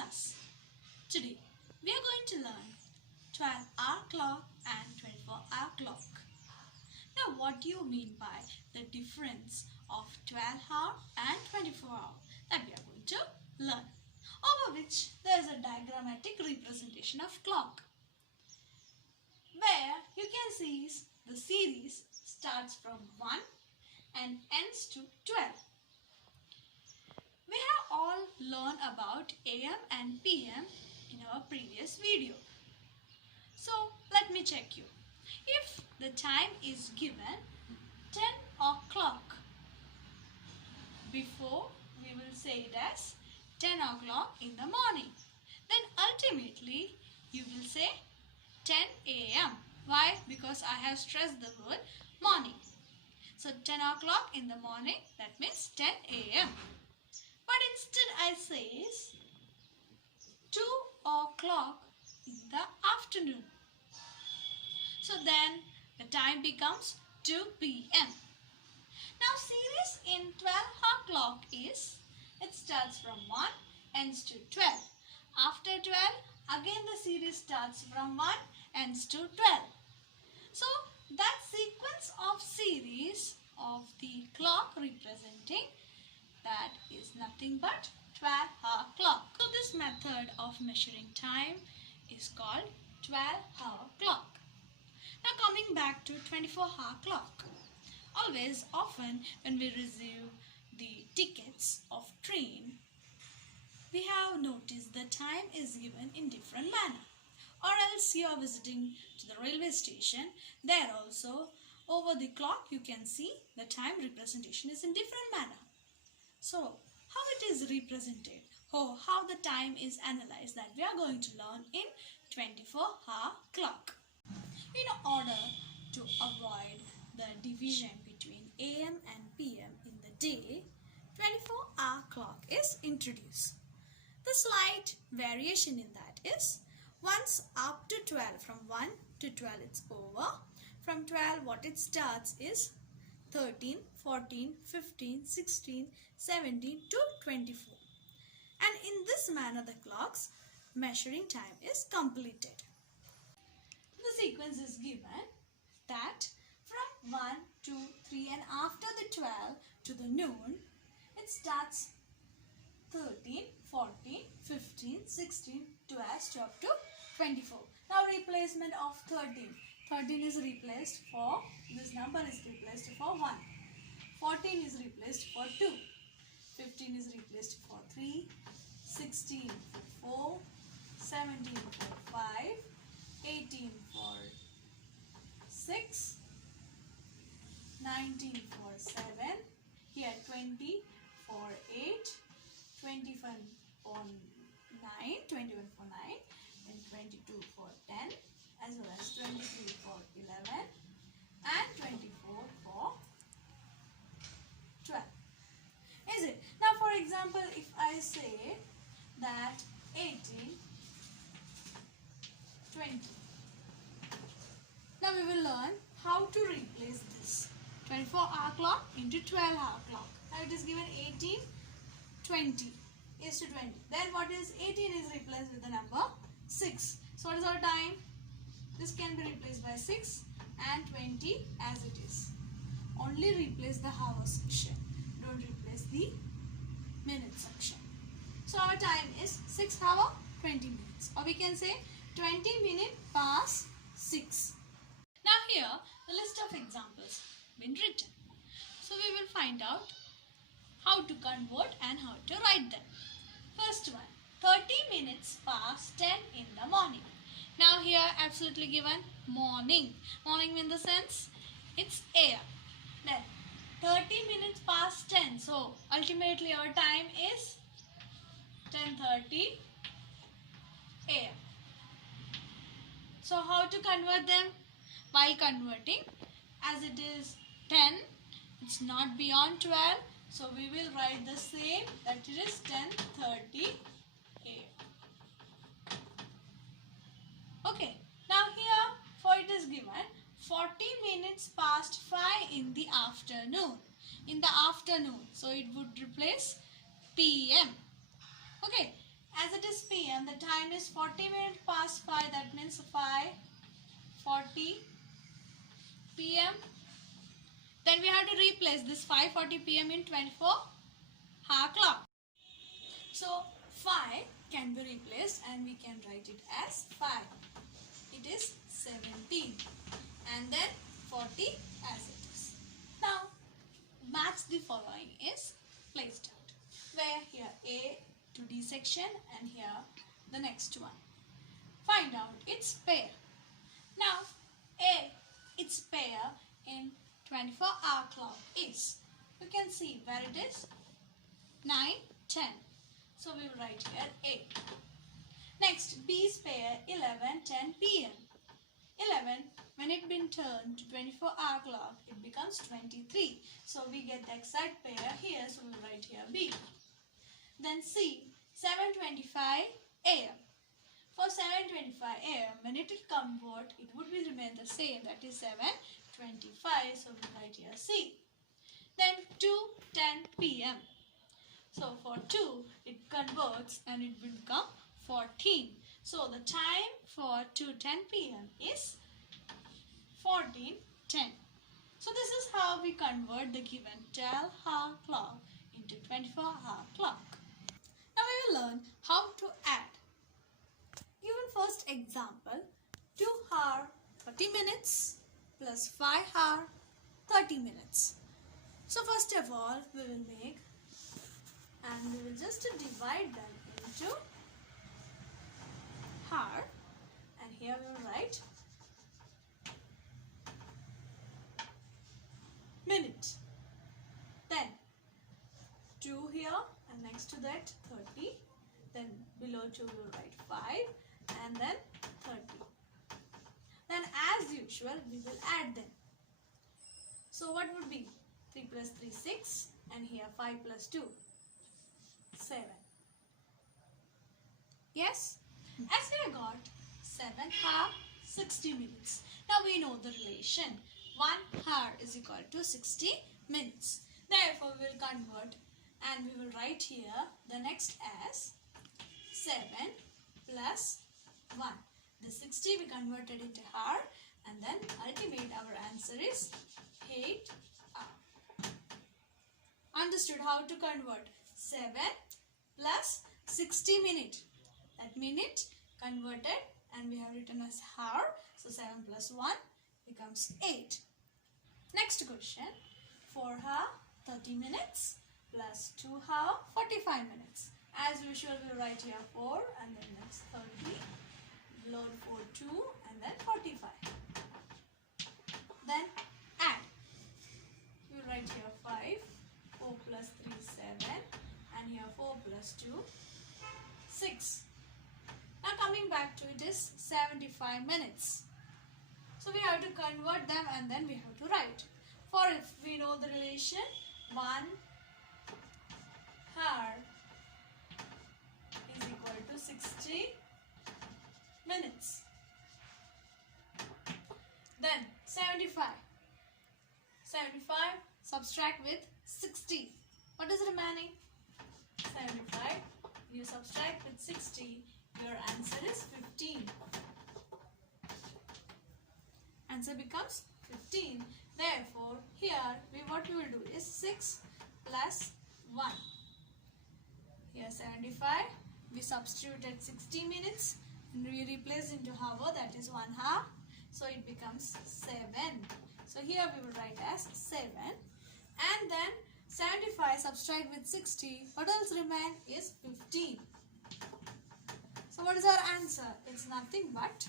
class. Today we are going to learn 12-hour clock and 24-hour clock. Now what do you mean by the difference of 12-hour and 24-hour that we are going to learn, over which there is a diagrammatic representation of clock, where you can see the series starts from 1 and ends to 12. We have all learned about AM and PM in our previous video. So let me check you. If the time is given 10 o'clock, before we will say it as 10 o'clock in the morning. Then ultimately you will say 10 a.m. Why? Because I have stressed the word morning. So 10 o'clock in the morning, that means 10 a.m. But instead I says 2 o'clock in the afternoon. So then the time becomes 2 p.m. Now series in 12-hour clock is, it starts from 1, ends to 12. After 12, again the series starts from 1, ends to 12. So that sequence of series of the clock representing, that is nothing but 12-hour clock. So this method of measuring time is called 12-hour clock. Now coming back to 24-hour clock. Always, often when we receive the tickets of train, we have noticed the time is given in different manner. Or else you are visiting to the railway station, there also over the clock you can see the time representation is in different manner. So how it is represented, or how the time is analyzed, that we are going to learn in 24-hour clock. In order to avoid the division between AM and PM in the day, 24-hour clock is introduced. The slight variation in that is, once up to 12, from 1 to 12 it's over. From 12 what it starts is 13, 14, 15, 16, 17 to 24. And in this manner the clock's measuring time is completed. The sequence is given that from 1, 2, 3 and after the 12 to the noon, it starts 13, 14, 15, 16 to up to 24. Now replacement of 13. 13 is replaced for, this number is replaced for 1. 14 is replaced for 2. 15 is replaced for 3. 16 for 4. 17 for 5. 18 for 6. 19 for 7. Here 20 for 8. 21 for 9. 21 for 9. And 22 for 10. As well as 23 for 11. And 24 for 12. Is it? Now for example, if I say that 18, 20. Now we will learn how to replace this 24-hour clock into 12-hour clock. Now it is given 18, 20 is to 20. Then what is 18 is replaced with the number 6. So what is our time? This can be replaced by 6 and 20 as it is. Only replace the hour section. Don't replace the minute section. So our time is 6 hour 20 minutes. Or we can say 20 minutes past 6. Now here the list of examples been written. So we will find out how to convert and how to write them. First one, 30 minutes past 10 in the morning. Now here absolutely given morning. Morning in the sense it's AM. Then 30 minutes past 10. So ultimately our time is 10:30 AM. So how to convert them? While converting, as it is 10, it's not beyond 12. So we will write the same, that it is 10:30 AM. Okay, now here for it is given 40 minutes past 5 in the afternoon. In the afternoon, so it would replace PM. Okay, as it is PM, the time is 40 minutes past 5. That means 5:40 PM. Then we have to replace this 5:40 PM in 24-hour clock. So 5 can be replaced and we can write it as 5. It is 17 and then 40 as it is. Now match the following is placed out, where here A to D section and here the next one. Find out its pair. Now A, its pair in 24-hour clock is, you can see where it is, 9, 10. So we will write here A. Next, B's pair 11, 10 PM. 11, when it been turned to 24-hour clock, it becomes 23. So we get the exact pair here, so we will write here B. Then C, 7:25 AM. For 7:25 AM, when it will convert, it would be remain the same, that is 7:25. So we will write here C. Then 2:10 PM. So for 2, it converts and it will become 14. So the time for 2:10 PM is 14:10. So this is how we convert the given 12-hour clock into 24-hour clock. Now we will learn how to add. Given first example, 2 hour 30 minutes plus 5 hour 30 minutes. So first of all, we will make, and we will just divide them into hour, and here we will write minute. Then 2 here and next to that 30. Then below 2 we will write 5 and then 30. Then as usual we will add them. So what would be 3 plus 3, 6, and here 5 plus 2, 7. Yes? As we have got 7 hour 60 minutes. Now we know the relation. 1 hour is equal to 60 minutes. Therefore we will convert and we will write here the next as 7 plus 1. The 60 we converted into hour and then ultimate our answer is 8 hour. Understood how to convert 7 plus 60 minute. That minute converted and we have written as hour. So 7 plus 1 becomes 8. Next question. 4 hour 30 minutes plus 2 hour 45 minutes. As usual we will write here 4 and then next 30. Below 4 2 and then 45. Then add. We will write here 5. 4 plus 3 7 and here 4 plus 2 6. Now coming back to it is 75 minutes. So we have to convert them and then we have to write. For if we know the relation 1 hour is equal to 60 minutes. Then 75. 75 subtract with 60. What is remaining? 75. You subtract with 60. Your answer is 15. Answer becomes 15. Therefore, here what we will do is 6 plus 1. Here 75. We substituted 60 minutes and we replace into hour, that is 1 hour. So it becomes 7. So here we will write as 7. And then 75 subtract with 60. What else remain is 15. So what is our answer? It's nothing but,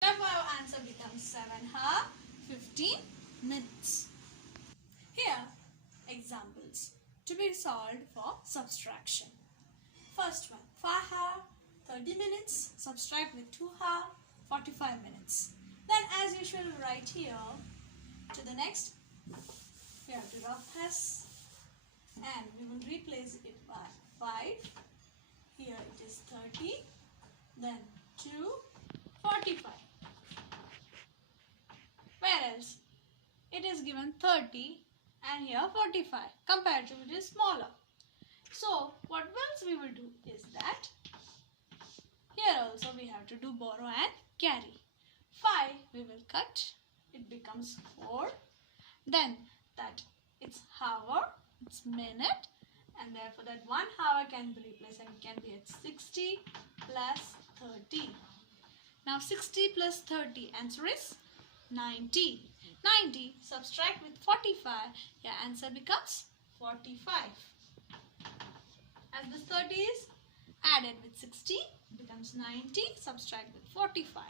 therefore our answer becomes 7 hour 15 minutes. Here examples to be solved for subtraction. First one, 5 hour 30 minutes subtract with 2 hour 45 minutes. Then as usual we write here to the next, we have to rough S and we will replace it by 5. Here it is 30, then 2, 45. Whereas it is given 30 and here 45. Comparatively it is smaller. So what else we will do is that Here also we have to do borrow and carry. 5 we will cut. It becomes 4. Then that it's hour, it's minute, and therefore that 1 hour can be replaced and it can be at 60 plus 30. Now 60 plus 30, answer is 90. 90 subtract with 45, your answer becomes 45. As this 30 is added with 60, it becomes 90, subtract with 45.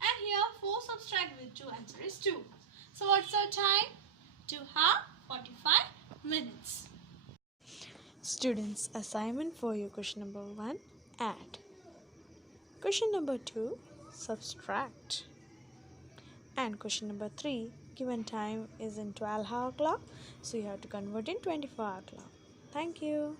And here 4 subtract with 2, answer is 2. So what's our time? 2 hours 45 minutes. Students, assignment for you. Question number 1, add. Question number 2, subtract. And question number 3, given time is in 12-hour clock, so you have to convert in 24-hour clock. Thank you.